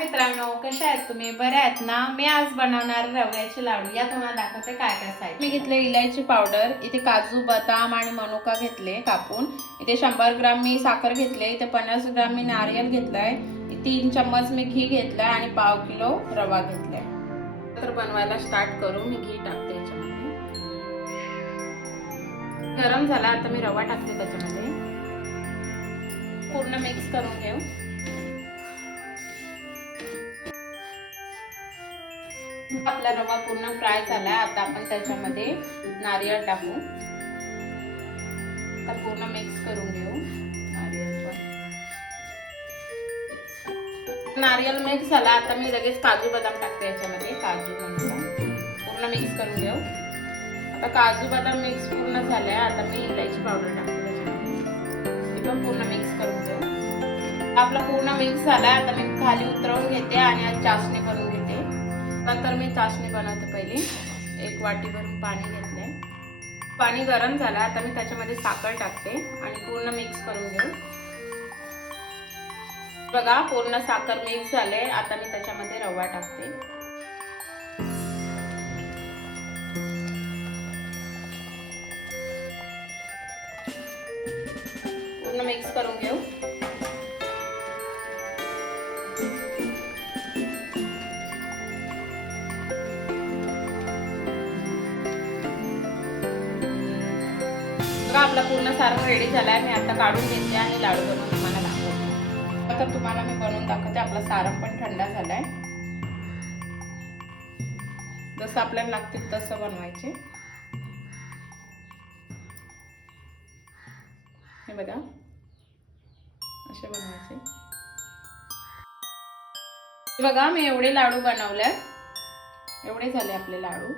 मित्रांनो, कशा आहेत तुम्ही? बऱ्या आहेत ना? मी आज बनवणार रव्याचे लाडू. या तुम्हाला दाखवते काय काय साहित्य. मी घेतले इलायची पावडर, इथे काजू बदाम आणि मनुका घेतले कापून, इथे 100 ग्राम मी साखर घेतले, इथे 50 ग्राम मी नारियल घेतलाय, 3 चम्मच मी घी घेतलाय आणि पाव किलो रवा घेतलाय. तर बनवायला स्टार्ट करू. मी घी टाकते याच्यामध्ये. गरम झाला, आता मी रवा टाकते त्याच्यामध्ये. पूर्ण मिक्स करून घेऊ. आपला रवा पूर्ण फ्राय झालाय. आता आपण त्याच्यामध्ये नारियल टाकू. आता पूर्ण मिक्स करून घेऊ. नारियल मिक्स झाला. आता मी लगेच काजू बदाम टाकते याच्यामध्ये. काजू पूर्ण मिक्स करून घेऊ. आता काजू बदाम मिक्स पूर्ण झालाय. आता मी इलायची पावडर टाकते त्याच्यामध्ये. ती पण पूर्ण मिक्स करून घेऊ. आपला पूर्ण मिक्स झालाय. आता मी खाली उतरवून घेते आणि आज चाशणी करून घेते. नंतर मी चाशणी बनवते. पहिली 1 वाटी भरून पाणी घेतलंय. पाणी गरम झालं. आता मी त्याच्यामध्ये साखर टाकते आणि पूर्ण मिक्स करून घेऊ. बघा, पूर्ण साखर मिक्स झाले. आता मी त्याच्यामध्ये रवा टाकते. पूर्ण मिक्स करून घेऊ. आपला पूर्ण सारण रेडी झालाय. मी आता काढून घेते आणि लाडू बनवून तुम्हाला दाखवते. आता तुम्हाला मी बनवून दाखवते. आपला सारण पण थंड झालाय. जसं आपल्याला लागतील तसं बनवायचे. हे बघा, असे बनवायचे. बघा, मी एवढे लाडू बनवले. एवढे झाले आपले लाडू.